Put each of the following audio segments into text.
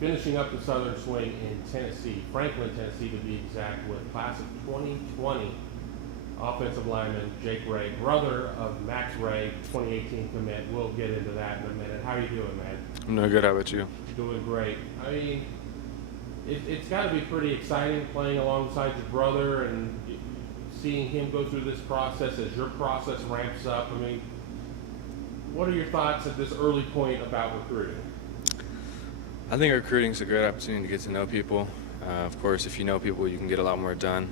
finishing up the Southern Swing in Tennessee, Franklin, Tennessee to be exact, with class of 2020 offensive lineman Jake Wray, brother of Max Wray, 2018 commit. We'll get into that in a minute. How are you doing, man? I'm doing good. How about you? Doing great. I mean, it's got to be pretty exciting playing alongside your brother and seeing him go through this process as your process ramps up. I mean, what are your thoughts at this early point about recruiting? I think recruiting is a great opportunity to get to know people. Of course, if you know people, you can get a lot more done.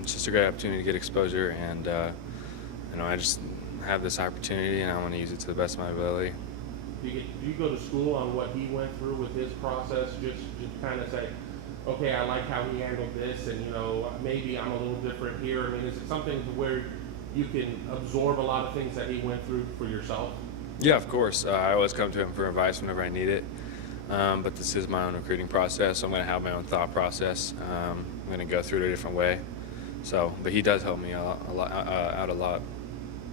It's just a great opportunity to get exposure, and I just have this opportunity, and I want to use it to the best of my ability. Do you go to school on what he went through with his process? Just kind of say, okay, I like how he handled this, and maybe I'm a little different here. I mean, is it something to where you can absorb a lot of things that he went through for yourself? Yeah, of course. I always come to him for advice whenever I need it. But this is my own recruiting process, so I'm going to have my own thought process. I'm going to go through it a different way. But he does help me out a lot.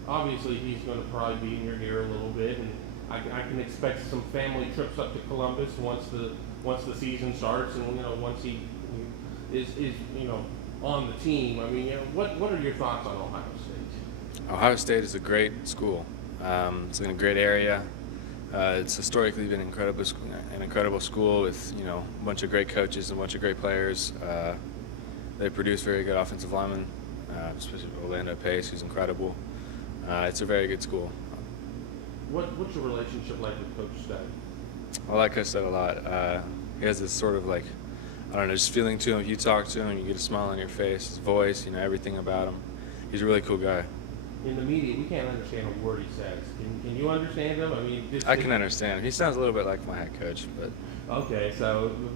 Obviously, he's going to probably be in your ear a little bit, and I can expect some family trips up to Columbus once the season starts, and once he is on the team. I mean, what are your thoughts on Ohio State? Ohio State is a great school. It's in a great area. It's historically been an incredible school with a bunch of great coaches and a bunch of great players. They produce very good offensive linemen, especially Orlando Pace, who's incredible. It's a very good school. What's your relationship like with Coach Stead? I like Coach Stead a lot. He has this sort of just feeling to him. If you talk to him, you get a smile on your face, his voice, everything about him. He's a really cool guy. In the media, we can't understand a word he says. Can you understand him? I mean, I can understand him. He sounds a little bit like my head coach, but. Okay,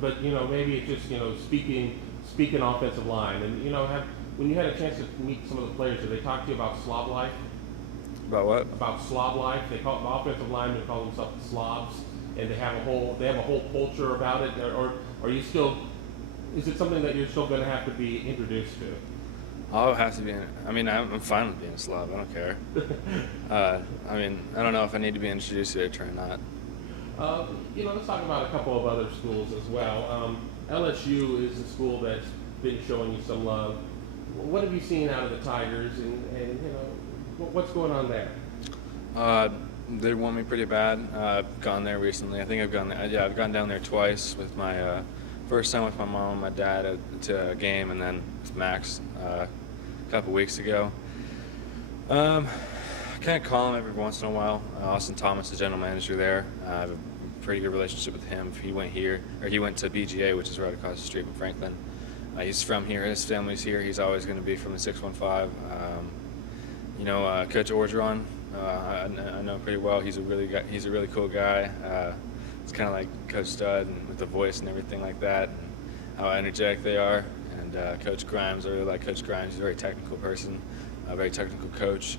but maybe it's just speaking offensive line, and when you had a chance to meet some of the players, did they talk to you about slob life? About what? About slob life. They call the offensive linemen call themselves the slobs, and they have a whole culture about it. Or are you still? Is it something that you're still going to have to be introduced to? I'll have to be. I'm fine with being a slob. I don't care. I don't know if I need to be introduced to it or not. Let's talk about a couple of other schools as well. LSU is a school that's been showing you some love. What have you seen out of the Tigers, and what's going on there? They want me pretty bad. I've gone there recently. I think I've gone there. Yeah, I've gone down there twice with my first time with my mom and my dad to a game, and then with Max a couple weeks ago. I kind of call him every once in a while. Austin Thomas, the general manager there. I have a pretty good relationship with him. He went to BGA, which is right across the street from Franklin. He's from here. His family's here. He's always going to be from the 615. Coach Orgeron, I know pretty well. He's a really cool guy. It's kind of like Coach Stud, and with the voice and everything like that, and how energetic they are. And Coach Grimes, I really like Coach Grimes. He's a very technical person, a very technical coach.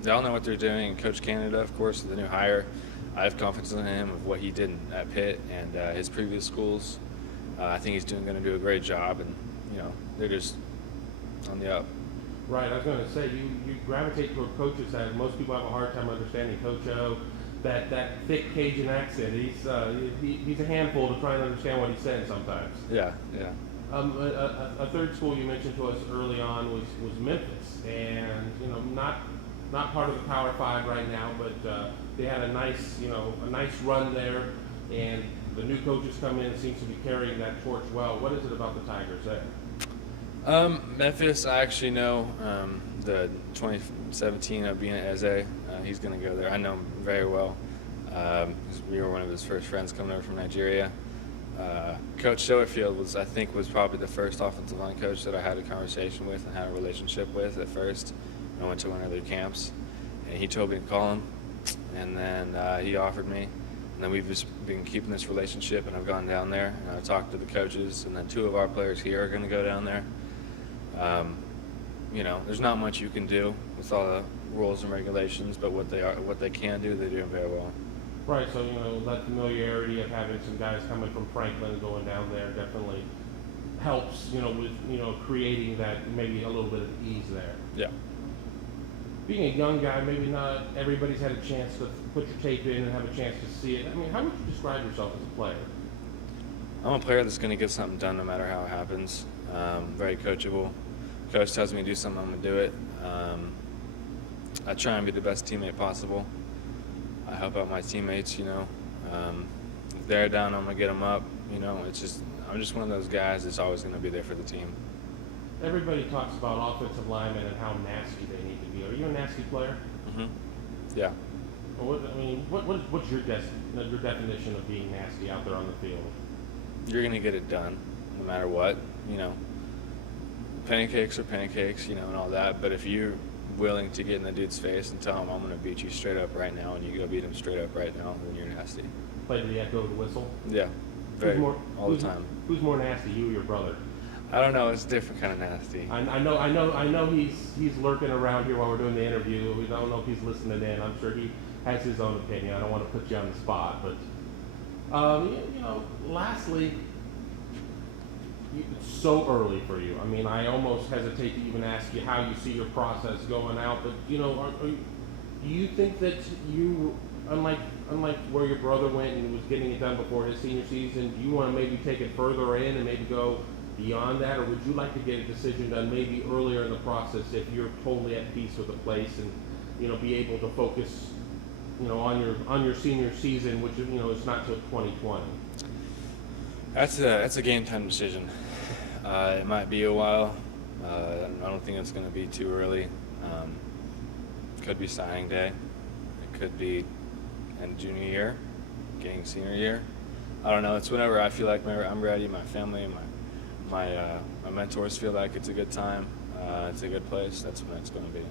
They all know what they're doing. And Coach Canada, of course, the new hire. I have confidence in him of what he did at Pitt and his previous schools. I think he's going to do a great job, and they're just on the up. Right, I was going to say you gravitate toward coaches that most people have a hard time understanding. Coach O, that thick Cajun accent. He's a handful to try and understand what he's saying sometimes. Yeah. A third school you mentioned to us early on was Memphis, and not part of the Power Five right now, but they had a nice run there, and the new coaches come in and seems to be carrying that torch well. What is it about the Tigers there? Memphis, I actually know the 2017 Abina Eze. He's going to go there. I know him very well. We were one of his first friends coming over from Nigeria. Coach Shellerfield was probably the first offensive line coach that I had a conversation with and had a relationship with at first. I went to one of their camps, and he told me to call him, and then he offered me. And then we've just been keeping this relationship, and I've gone down there, and I've talked to the coaches, and then two of our players here are going to go down there. There's not much you can do with all the rules and regulations, but what they can do, they do very well. Right, so that familiarity of having some guys coming from Franklin and going down there definitely helps, with creating that maybe a little bit of ease there. Yeah. Being a young guy, maybe not everybody's had a chance to put your tape in and have a chance to see it. I mean, how would you describe yourself as a player? I'm a player that's going to get something done no matter how it happens. Very coachable. Coach tells me to do something, I'm going to do it. I try and be the best teammate possible. I help out my teammates, if they're down, I'm going to get them up. I'm just one of those guys that's always going to be there for the team. Everybody talks about offensive linemen and how nasty they need to be. Are you a nasty player? Mm-hmm. Yeah. What's your definition of being nasty out there on the field? You're going to get it done no matter what. Pancakes are pancakes, and all that. But if you're willing to get in the dude's face and tell him, I'm going to beat you straight up right now, and you go beat him straight up right now, then you're nasty. Play to the echo of the whistle? Yeah. All the time. Who's more nasty, you or your brother? I don't know. It's a different kind of nasty. I know he's lurking around here while we're doing the interview. We don't know if he's listening in. I'm sure he has his own opinion. I don't want to put you on the spot, but lastly, it's so early for you. I almost hesitate to even ask you how you see your process going out. But do you think that you, unlike where your brother went and was getting it done before his senior season, do you want to maybe take it further in and maybe go beyond that, or would you like to get a decision done maybe earlier in the process if you're totally at peace with the place and be able to focus on your senior season, which is not till 2020? That's a game time decision. It might be a while. I don't think it's going to be too early. Could be signing day. It could be end junior year, getting senior year. I don't know. It's whenever I feel like I'm ready. My family and my mentors feel like it's a good time. It's a good place. That's when it's going to be.